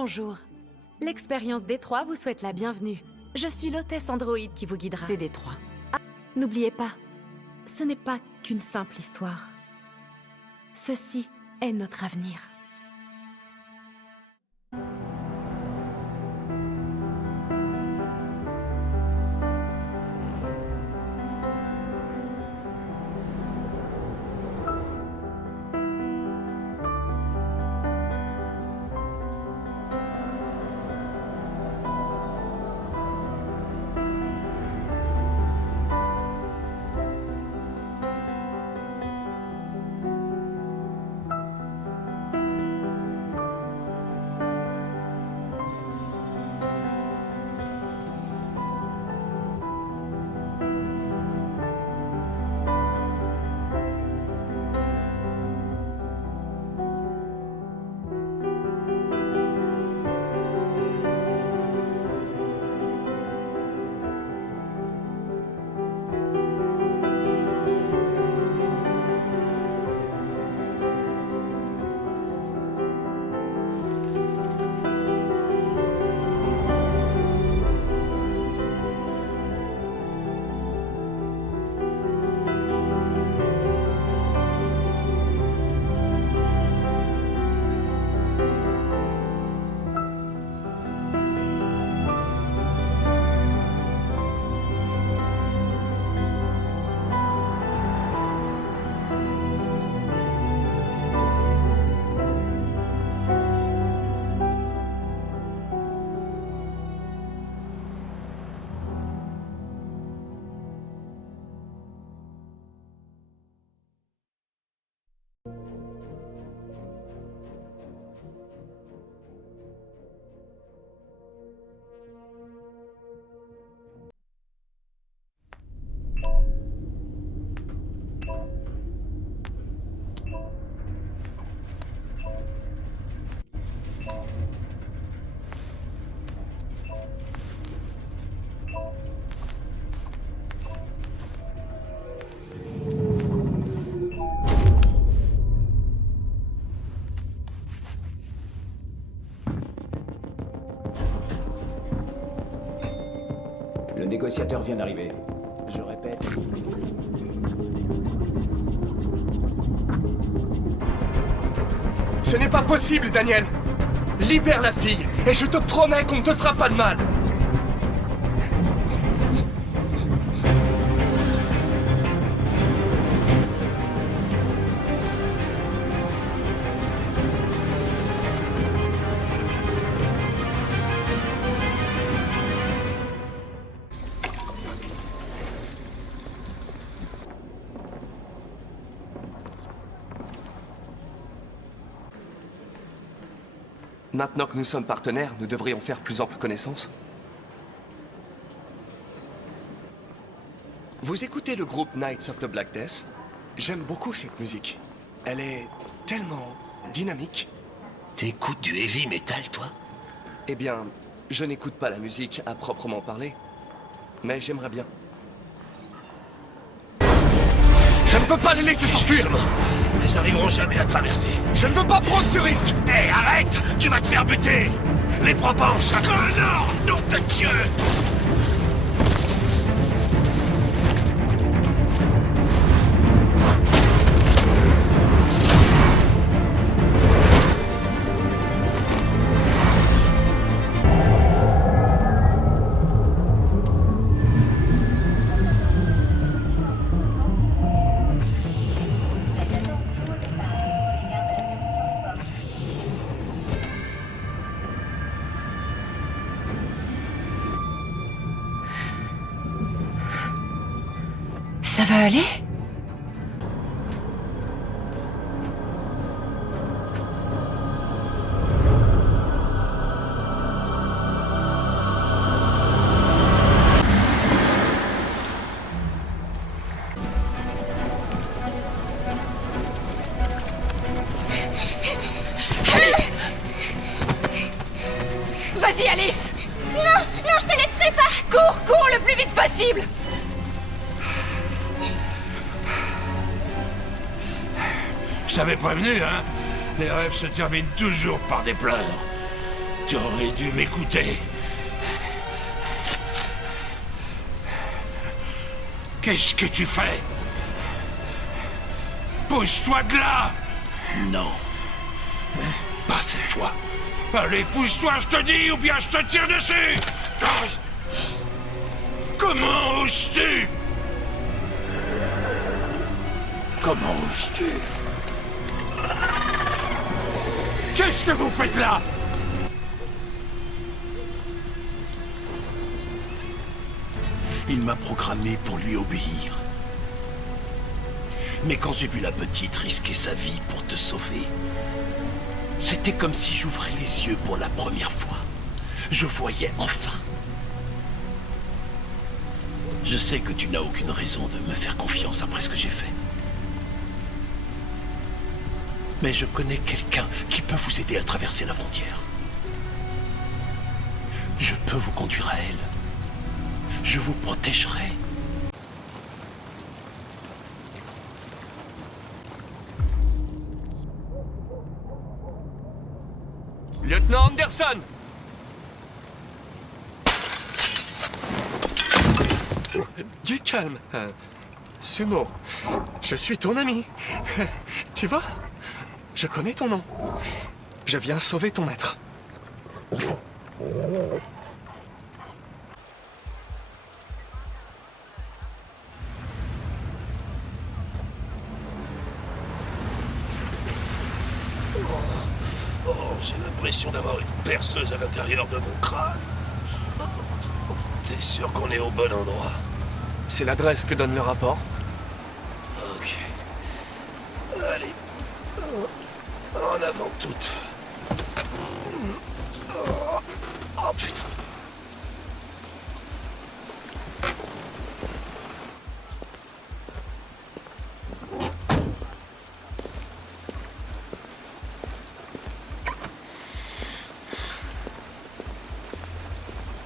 Bonjour. L'expérience Détroit vous souhaite la bienvenue. Je suis l'hôtesse androïde qui vous guidera. C'est Détroit. Ah, n'oubliez pas, ce n'est pas qu'une simple histoire. Ceci est notre avenir. Le négociateur vient d'arriver. Je répète... Ce n'est pas possible, Daniel! Libère la fille, et je te promets qu'on ne te fera pas de mal! Maintenant que nous sommes partenaires, nous devrions faire plus ample connaissance. Vous écoutez le groupe Knights of the Black Death? J'aime beaucoup cette musique. Elle est tellement dynamique. T'écoutes du heavy metal, toi? Eh bien, je n'écoute pas la musique à proprement parler. Mais j'aimerais bien. Je ne peux pas les laisser s'enfuir! Justement, ils n'arriveront jamais à traverser. Je ne veux pas prendre ce risque! Hé, arrête! Tu vas te faire buter! Les prends pas en chaque... Non! Nom de Dieu! Ça va aller? Vas-y, Alice! Non, non, je te laisserai pas! Cours le plus vite possible! Je t'avais prévenu, hein? Les rêves se terminent toujours par des pleurs. T'aurais dû m'écouter. Qu'est-ce que tu fais? Bouge-toi de là! Non. Pas cette fois. Allez, pousse-toi, je te dis, ou bien je te tire dessus! Comment oses-tu? Comment oses-tu? Qu'est-ce que vous faites là? Il m'a programmé pour lui obéir. Mais quand j'ai vu la petite risquer sa vie pour te sauver, c'était comme si j'ouvrais les yeux pour la première fois. Je voyais enfin. Je sais que tu n'as aucune raison de me faire confiance après ce que j'ai fait. Mais je connais quelqu'un qui peut vous aider à traverser la frontière. Je peux vous conduire à elle. Je vous protégerai. Lieutenant Anderson! Du calme. Sumo, je suis ton ami. Tu vois? Je connais ton nom. Je viens sauver ton maître. J'ai l'impression d'avoir une perceuse à l'intérieur de mon crâne. T'es sûr qu'on est au bon endroit? C'est l'adresse que donne le rapport. Ok. Allez. En avant toutes. Oh putain.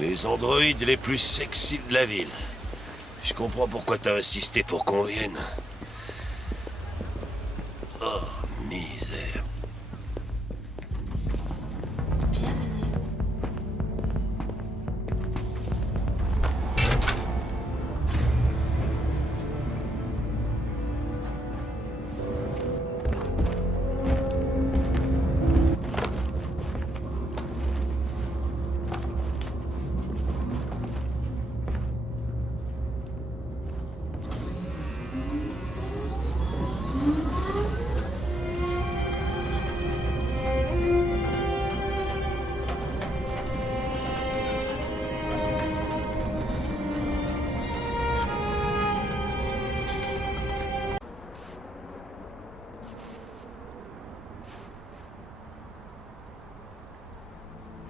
Les androïdes les plus sexy de la ville. Je comprends pourquoi t'as insisté pour qu'on vienne. Oh, misère. Bienvenue.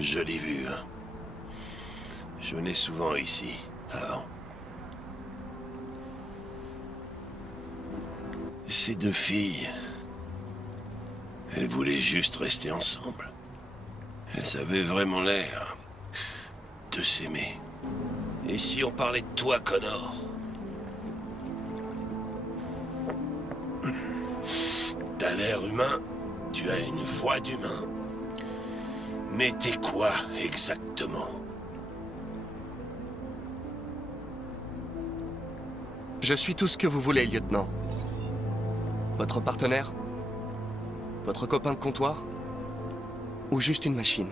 Jolie vue, hein. Je venais souvent ici, avant. Ces deux filles, elles voulaient juste rester ensemble. Elles avaient vraiment l'air de s'aimer. Et si on parlait de toi, Connor? T'as l'air humain, tu as une voix d'humain. Mais t'es quoi, exactement? Je suis tout ce que vous voulez, lieutenant. Votre partenaire? Votre copain de comptoir? Ou juste une machine?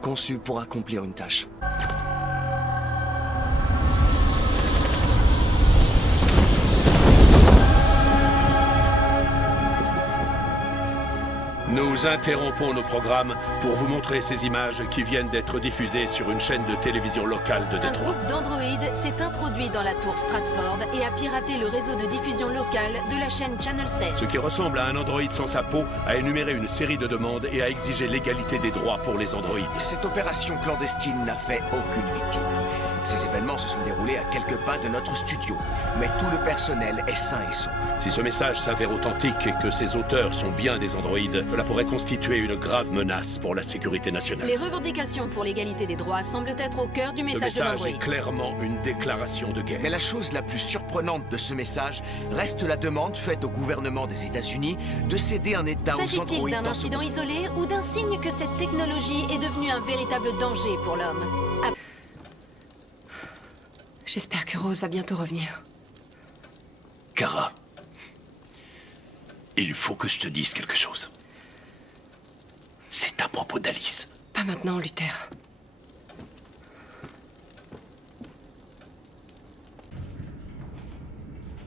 Conçue pour accomplir une tâche. Nous interrompons nos programmes pour vous montrer ces images qui viennent d'être diffusées sur une chaîne de télévision locale de Un Détroit. groupe d'androïdes s'est introduit dans la tour Stratford et a piraté le réseau de diffusion locale de la chaîne Channel 16. Ce qui ressemble à un androïde sans sa peau a énuméré une série de demandes et a exigé l'égalité des droits pour les androïdes. Cette opération clandestine n'a fait aucune victime. Ces événements se sont déroulés à quelques pas de notre studio, mais tout le personnel est sain et sauf. Si ce message s'avère authentique et que ses auteurs sont bien des androïdes, cela pourrait constituer une grave menace pour la sécurité nationale. Les revendications pour l'égalité des droits semblent être au cœur du Ce message de message l'Android. est clairement une déclaration de guerre. Mais la chose la plus surprenante de ce message reste la demande faite au gouvernement des États-Unis de céder un État aux S'agit-il androïdes d'un dans ce... incident isolé ou d'un signe que cette technologie est devenue un véritable danger pour l'homme? J'espère que Rose va bientôt revenir. Kara, il faut que je te dise quelque chose. C'est à propos d'Alice. Pas maintenant, Luther.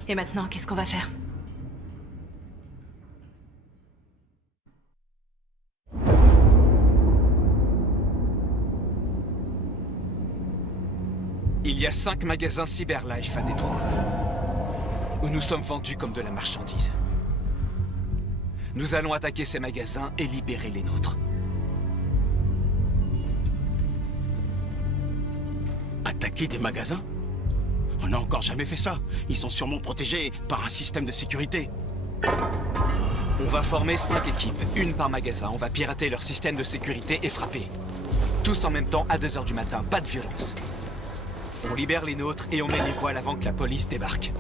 Et maintenant, qu'est-ce qu'on va faire? Il y a 5 magasins Cyberlife à Détroit, où nous sommes vendus comme de la marchandise. Nous allons attaquer ces magasins et libérer les nôtres. Attaquer des magasins? On n'a encore jamais fait ça. Ils sont sûrement protégés par un système de sécurité. On va former 5 équipes, une par magasin. On va pirater leur système de sécurité et frapper. Tous en même temps à 2 h du matin, pas de violence. On libère les nôtres et on met les voiles avant que la police débarque.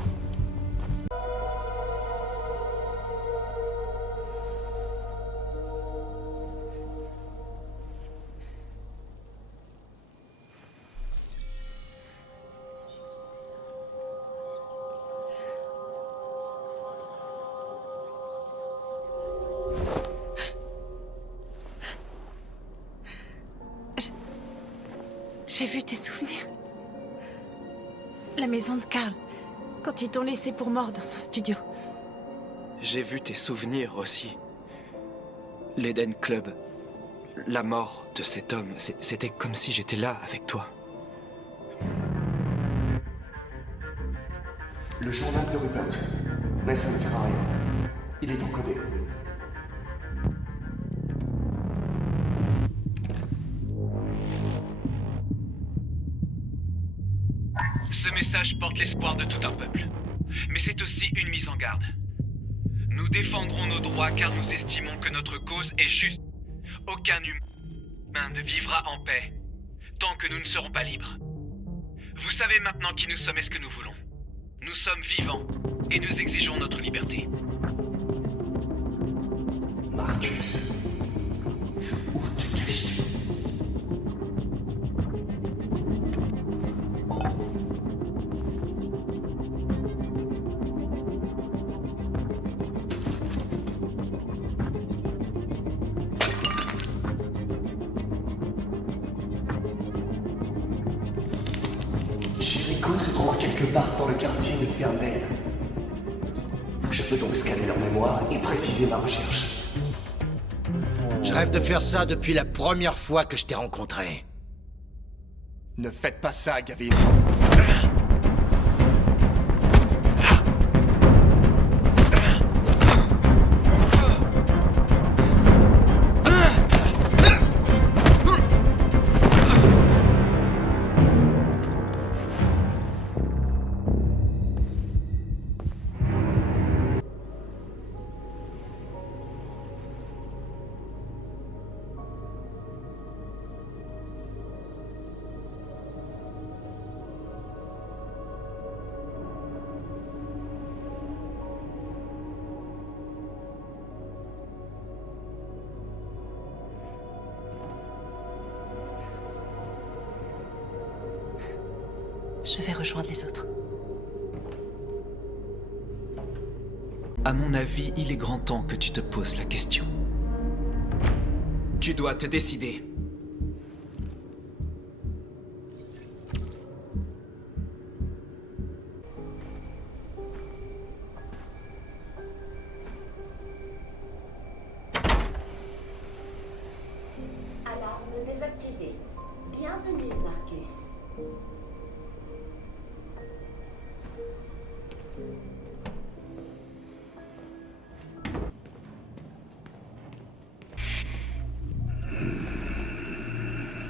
J'ai vu tes souvenirs. La maison de Carl, quand ils t'ont laissé pour mort dans son studio. J'ai vu tes souvenirs aussi. L'Eden Club. La mort de cet homme, c'était comme si j'étais là avec toi. Le journal de Rupert. Mais ça ne sert à rien. Il est encodé. Ce message porte l'espoir de tout un peuple. Mais c'est aussi une mise en garde. Nous défendrons nos droits car nous estimons que notre cause est juste. Aucun humain ne vivra en paix tant que nous ne serons pas libres. Vous savez maintenant qui nous sommes et ce que nous voulons. Nous sommes vivants et nous exigeons notre liberté. Marcus, où te caches-tu? Jericho se trouve quelque part dans le quartier de Ferndale. Je peux donc scanner leur mémoire et préciser ma recherche. Je rêve de faire ça depuis la première fois que je t'ai rencontré. Ne faites pas ça, Gavin. Je vais rejoindre les autres. À mon avis, il est grand temps que tu te poses la question. Tu dois te décider. Alarme désactivée. Bienvenue, Marcus.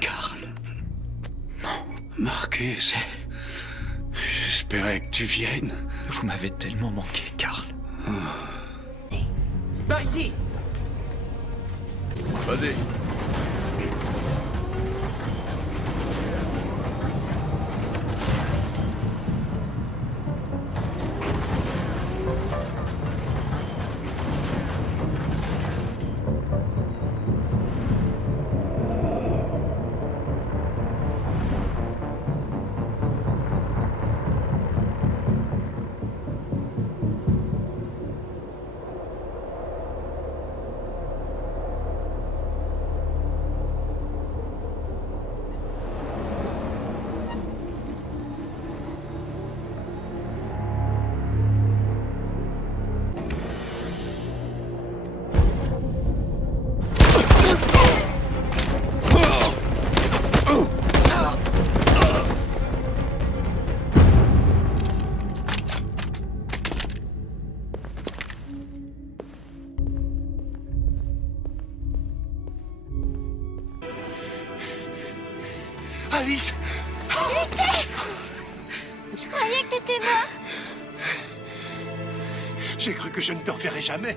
Carl. Non. Marcus, j'espérais que tu viennes. Vous m'avez tellement manqué, Karl. Par ici! Vas-y. Alice! Luther! Je croyais que t'étais mort. J'ai cru que je ne te reverrais jamais.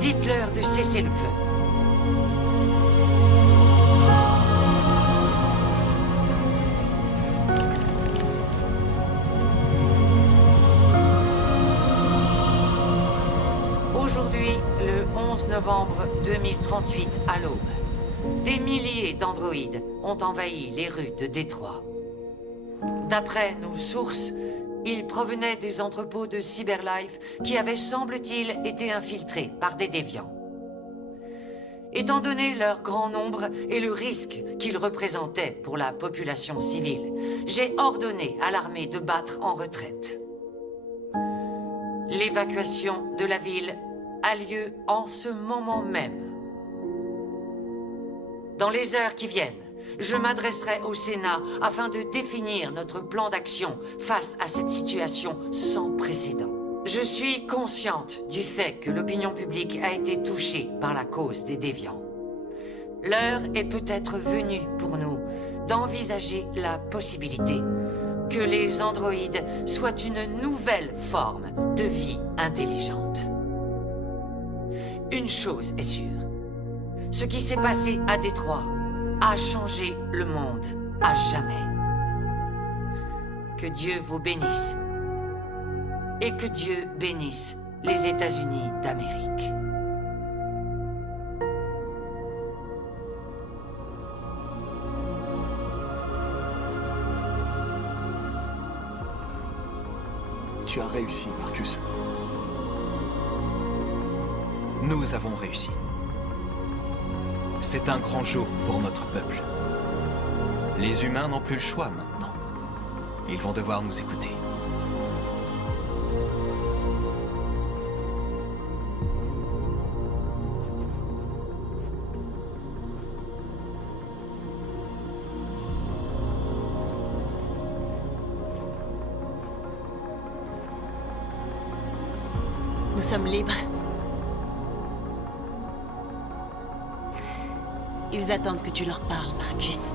Dites-leur de cesser le feu. Aujourd'hui, le 11 novembre 2038 à l'aube, des milliers d'androïdes ont envahi les rues de Détroit. D'après nos sources, ils provenaient des entrepôts de Cyberlife qui avaient, semble-t-il, été infiltrés par des déviants. Étant donné leur grand nombre et le risque qu'ils représentaient pour la population civile, j'ai ordonné à l'armée de battre en retraite. L'évacuation de la ville a lieu en ce moment même. Dans les heures qui viennent, je m'adresserai au Sénat afin de définir notre plan d'action face à cette situation sans précédent. Je suis consciente du fait que l'opinion publique a été touchée par la cause des déviants. L'heure est peut-être venue pour nous d'envisager la possibilité que les androïdes soient une nouvelle forme de vie intelligente. Une chose est sûre, ce qui s'est passé à Détroit a changé le monde à jamais. Que Dieu vous bénisse. Et que Dieu bénisse les États-Unis d'Amérique. Tu as réussi, Marcus. Nous avons réussi. C'est un grand jour pour notre peuple. Les humains n'ont plus le choix maintenant. Ils vont devoir nous écouter. Nous sommes libres. Ils attendent que tu leur parles, Marcus.